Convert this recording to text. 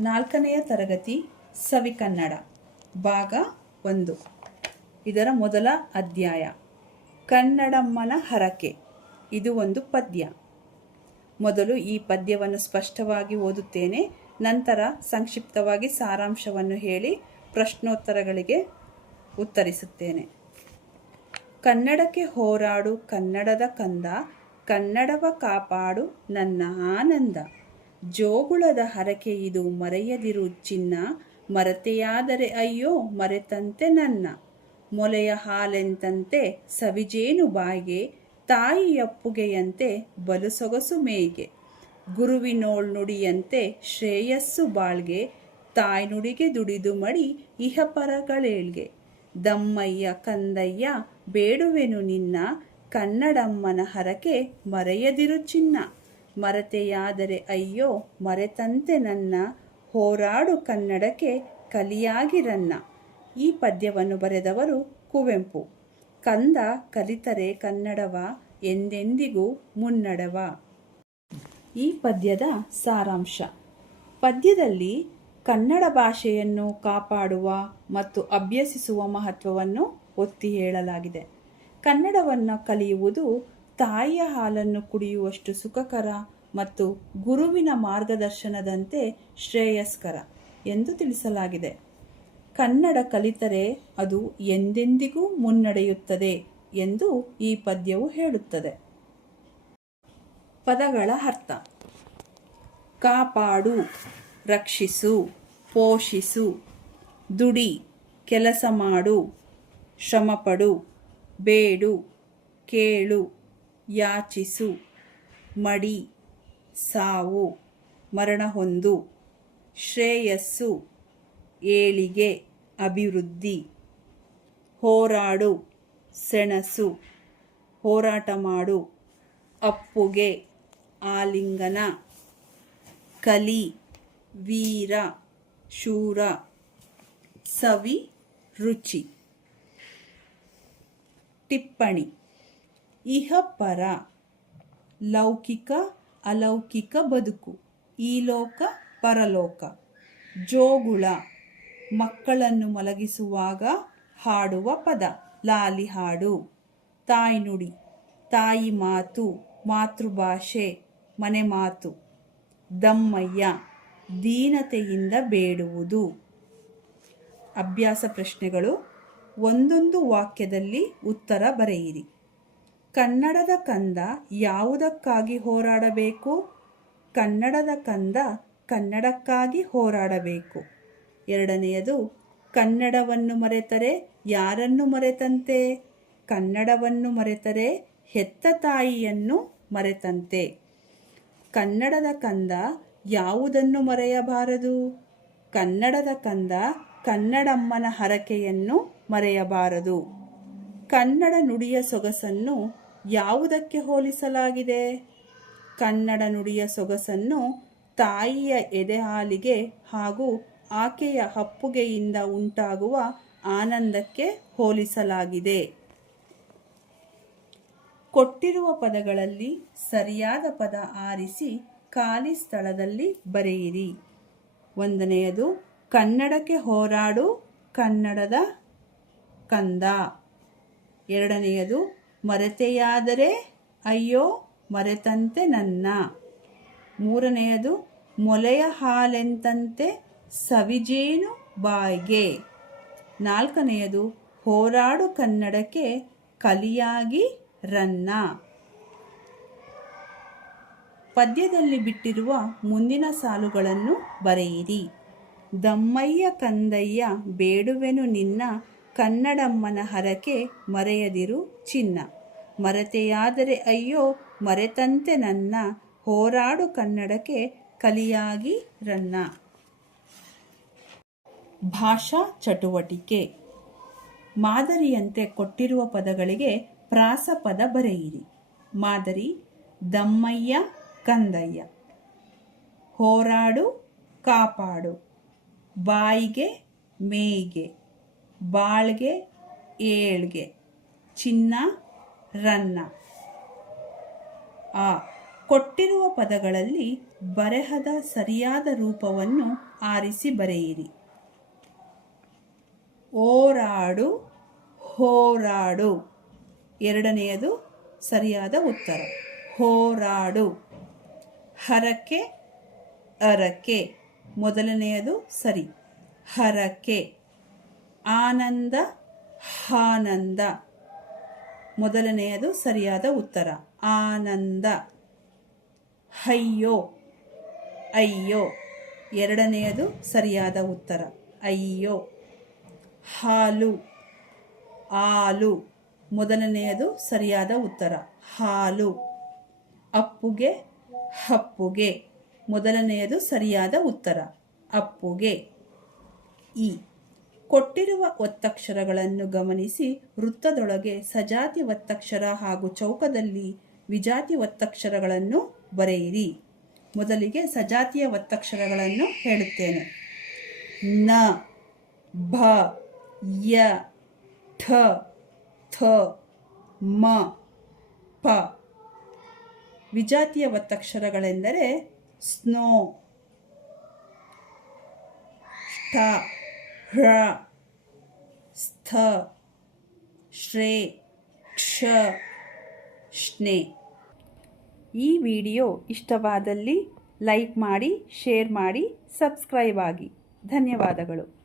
4ನೆಯ ತರಗತಿ ಸವಿಕನ್ನಡ ಭಾಗ 1. ಇದರ ಮೊದಲ ಅಧ್ಯಾಯ ಕನ್ನಡಮ್ಮನ ಹರಕೆ. ಇದು ಒಂದು ಪದ್ಯ. ಮೊದಲು ಈ ಪದ್ಯವನ್ನು ಸ್ಪಷ್ಟವಾಗಿ ಓದುತ್ತೇನೆ. ನಂತರ ಸಂಕ್ಷಿಪ್ತವಾಗಿ ಸಾರಾಂಶವನ್ನು ಹೇಳಿ ಪ್ರಶ್ನೋತ್ತರಗಳಿಗೆ ಉತ್ತರಿಸುತ್ತೇನೆ. ಕನ್ನಡಕ್ಕೆ ಹೋರಾಡು ಕನ್ನಡದ ಕಂದ, ಕನ್ನಡವ ಕಾಪಾಡು ನನ್ನ ಆನಂದ. ಜೋಗುಳದ ಹರಕೆ ಇದು ಮರೆಯದಿರು ಚಿನ್ನ, ಮರೆತೆಯಾದರೆ ಅಯ್ಯೋ ಮರೆತಂತೆ ನನ್ನ. ಮೊಲೆಯ ಹಾಲೆಂತಂತೆ ಸವಿಜೇನು ಬಾಯಿಗೆ, ತಾಯಿಯಪ್ಪುಗೆಯಂತೆ ಬಲು ಸೊಗಸು ಮೇಯ್ಗೆ. ಗುರುವಿನೋಳ್ ನುಡಿಯಂತೆ ಶ್ರೇಯಸ್ಸು ಬಾಳ್ಗೆ, ತಾಯ್ನುಡಿಗೆ ದುಡಿದು ಮಡಿ ಇಹಪರಗಳೇಳ್ಗೆ. ದಮ್ಮಯ್ಯ ಕಂದಯ್ಯ ಬೇಡುವೆನು ನಿನ್ನ, ಕನ್ನಡಮ್ಮನ ಹರಕೆ ಮರೆಯದಿರು ಚಿನ್ನ, ಮರೆತೆಯಾದರೆ ಅಯ್ಯೋ ಮರೆತಂತೆ ನನ್ನ. ಹೋರಾಡು ಕನ್ನಡಕ್ಕೆ ಕಲಿಯಾಗಿರನ್ನ. ಈ ಪದ್ಯವನ್ನು ಬರೆದವರು ಕುವೆಂಪು. ಕಂದ ಕಲಿತರೆ ಕನ್ನಡವ ಎಂದೆಂದಿಗೂ ಮುನ್ನಡೆವ. ಈ ಪದ್ಯದ ಸಾರಾಂಶ. ಪದ್ಯದಲ್ಲಿ ಕನ್ನಡ ಭಾಷೆಯನ್ನು ಕಾಪಾಡುವ ಮತ್ತು ಅಭ್ಯಸಿಸುವ ಮಹತ್ವವನ್ನು ಒತ್ತಿ ಹೇಳಲಾಗಿದೆ. ಕನ್ನಡವನ್ನು ಕಲಿಯುವುದು ತಾಯಿಯ ಹಾಲನ್ನು ಕುಡಿಯುವಷ್ಟು ಸುಖಕರ ಮತ್ತು ಗುರುವಿನ ಮಾರ್ಗದರ್ಶನದಂತೆ ಶ್ರೇಯಸ್ಕರ ಎಂದು ತಿಳಿಸಲಾಗಿದೆ. ಕನ್ನಡ ಕಲಿತರೆ ಅದು ಎಂದೆಂದಿಗೂ ಮುನ್ನಡೆಯುತ್ತದೆ ಎಂದು ಈ ಪದ್ಯವು ಹೇಳುತ್ತದೆ. ಪದಗಳ ಅರ್ಥ: ಕಾಪಾಡು, ರಕ್ಷಿಸು, ಪೋಷಿಸು. ದುಡಿ, ಕೆಲಸ ಮಾಡು, ಶ್ರಮಪಡು. ಬೇಡು, ಕೇಳು, ಯಾಚಿಸು. ಮಡಿ, ಸಾವು, ಮರಣ ಹೊಂದು. ಶ್ರೇಯಸ್ಸು, ಏಳಿಗೆ, ಅಭಿವೃದ್ಧಿ. ಹೋರಾಡು, ಸೆಣಸು, ಹೋರಾಟ ಮಾಡು. ಅಪ್ಪುಗೆ, ಆಲಿಂಗನ. ಕಲಿ, ವೀರ, ಶೂರ. ಸವಿ, ರುಚಿ. ಟಿಪ್ಪಣಿ: ಇಹಪರ, ಲೌಕಿಕ ಅಲೌಕಿಕ ಬದುಕು, ಈ ಲೋಕ ಪರಲೋಕ. ಜೋಗುಳ, ಮಕ್ಕಳನ್ನು ಮಲಗಿಸುವಾಗ ಹಾಡುವ ಪದ, ಲಾಲಿ ಹಾಡು. ತಾಯ್ನುಡಿ, ತಾಯಿ ಮಾತು, ಮಾತೃಭಾಷೆ, ಮನೆ ಮಾತು. ದಮ್ಮಯ್ಯ, ದೀನತೆಯಿಂದ ಬೇಡುವುದು. ಅಭ್ಯಾಸ ಪ್ರಶ್ನೆಗಳು. ಒಂದೊಂದು ವಾಕ್ಯದಲ್ಲಿ ಉತ್ತರ ಬರೆಯಿರಿ. ಕನ್ನಡದ ಕಂದ ಯಾವುದಕ್ಕಾಗಿ ಹೋರಾಡಬೇಕು? ಕನ್ನಡದ ಕಂದ ಕನ್ನಡಕ್ಕಾಗಿ ಹೋರಾಡಬೇಕು. ಎರಡನೆಯದು, ಕನ್ನಡವನ್ನು ಮರೆತರೆ ಯಾರನ್ನು ಮರೆತಂತೆ? ಕನ್ನಡವನ್ನು ಮರೆತರೆ ಹೆತ್ತ ತಾಯಿಯನ್ನು ಮರೆತಂತೆ. ಕನ್ನಡದ ಕಂದ ಯಾವುದನ್ನು ಮರೆಯಬಾರದು? ಕನ್ನಡದ ಕಂದ ಕನ್ನಡಮ್ಮನ ಹರಕೆಯನ್ನು ಮರೆಯಬಾರದು. ಕನ್ನಡ ನುಡಿಯ ಸೊಗಸನ್ನು ಯಾವುದಕ್ಕೆ ಹೋಲಿಸಲಾಗಿದೆ? ಕನ್ನಡ ನುಡಿಯ ಸೊಗಸನ್ನು ತಾಯಿಯ ಎದೆಹಾಲಿಗೆ ಹಾಗೂ ಆಕೆಯ ಅಪ್ಪುಗೆಯಿಂದ ಉಂಟಾಗುವ ಆನಂದಕ್ಕೆ ಹೋಲಿಸಲಾಗಿದೆ. ಕೊಟ್ಟಿರುವ ಪದಗಳಲ್ಲಿ ಸರಿಯಾದ ಪದ ಆರಿಸಿ ಖಾಲಿ ಸ್ಥಳದಲ್ಲಿ ಬರೆಯಿರಿ. ಒಂದನೆಯದು, ಕನ್ನಡಕ್ಕೆ ಹೋರಾಡು ಕನ್ನಡದ ಕಂದ. ಎರಡನೆಯದು, ಮರೆತೆಯಾದರೆ ಅಯ್ಯೋ ಮರೆತಂತೆ ನನ್ನ. ಮೂರನೆಯದು, ಮೊಲೆಯ ಹಾಲೆಂತಂತೆ ಸವಿಜೇನು ಬಾಯ್ಗೆ. ನಾಲ್ಕನೆಯದು, ಹೋರಾಡು ಕನ್ನಡಕ್ಕೆ ಕಲಿಯಾಗಿ ರನ್ನ. ಪದ್ಯದಲ್ಲಿ ಬಿಟ್ಟಿರುವ ಮುಂದಿನ ಸಾಲುಗಳನ್ನು ಬರೆಯಿರಿ. ದಮ್ಮಯ್ಯ ಕಂದಯ್ಯ ಬೇಡುವೆನು ನಿನ್ನ, ಕನ್ನಡಮ್ಮನ ಹರಕೆ ಮರೆಯದಿರು ಚಿನ್ನ, ಮರೆತೆಯಾದರೆ ಅಯ್ಯೋ ಮರೆತಂತೆ ನನ್ನ. ಹೋರಾಡು ಕನ್ನಡಕ್ಕೆ ಕಲಿಯಾಗಿ ರನ್ನ. ಭಾಷಾ ಚಟುವಟಿಕೆ. ಮಾದರಿಯಂತೆ ಕೊಟ್ಟಿರುವ ಪದಗಳಿಗೆ ಪ್ರಾಸಪದ ಬರೆಯಿರಿ. ಮಾದರಿ: ದಮ್ಮಯ್ಯ ಕಂದಯ್ಯ. ಹೋರಾಡು, ಕಾಪಾಡು. ಬಾಯಿಗೆ, ಮೇಯ್ಗೆ. ಬಾಳ್ಗೆ, ಏಳ್ಗೆ. ಚಿನ್ನ, ರನ್ನ. ಕೊಟ್ಟಿರುವ ಪದಗಳಲ್ಲಿ ಬರೆಹದ ಸರಿಯಾದ ರೂಪವನ್ನು ಆರಿಸಿ ಬರೆಯಿರಿ. ಓರಾಡು, ಹೋರಾಡು. ಎರಡನೆಯದು ಸರಿಯಾದ ಉತ್ತರ. ಹೋರಾಡು. ಹರಕೆ, ಅರಕೆ. ಮೊದಲನೆಯದು ಸರಿ. ಹರಕೆ. ಆನಂದ, ಆನಂದ. ಮೊದಲನೆಯದು ಸರಿಯಾದ ಉತ್ತರ. ಆನಂದ. ಅಯ್ಯೋ, ಅಯ್ಯೋ. ಎರಡನೆಯದು ಸರಿಯಾದ ಉತ್ತರ. ಅಯ್ಯೋ. ಹಾಲು, ಹಾಲು. ಮೊದಲನೆಯದು ಸರಿಯಾದ ಉತ್ತರ. ಹಾಲು. ಅಪ್ಪುಗೆ, ಹಪ್ಪುಗೆ. ಮೊದಲನೆಯದು ಸರಿಯಾದ ಉತ್ತರ. ಅಪ್ಪುಗೆ. ಈ ಕೊಟ್ಟಿರುವ ಒತ್ತಕ್ಷರಗಳನ್ನು ಗಮನಿಸಿ ವೃತ್ತದೊಳಗೆ ಸಜಾತಿ ಒತ್ತಕ್ಷರ ಹಾಗೂ ಚೌಕದಲ್ಲಿ ವಿಜಾತಿ ಒತ್ತಕ್ಷರಗಳನ್ನು ಬರೆಯಿರಿ. ಮೊದಲಿಗೆ ಸಜಾತಿಯ ಒತ್ತಕ್ಷರಗಳನ್ನು ಹೇಳುತ್ತೇನೆ. ನ, ಭ, ಯ, ಠ, ಥ, ಮ, ಪ. ವಿಜಾತಿಯ ಒತ್ತಕ್ಷರಗಳೆಂದರೆ ಸ್ನೋ, ಷ್ಟ, ಹ್ರ, ಸ್ಥ, ಶ್ರೇ, ಕ್ಷ, ಶ್ನೆ. ಈ ವಿಡಿಯೋ ಇಷ್ಟವಾದಲ್ಲಿ ಲೈಕ್ ಮಾಡಿ, ಶೇರ್ ಮಾಡಿ, ಸಬ್ಸ್ಕ್ರೈಬ್ ಆಗಿ. ಧನ್ಯವಾದಗಳು.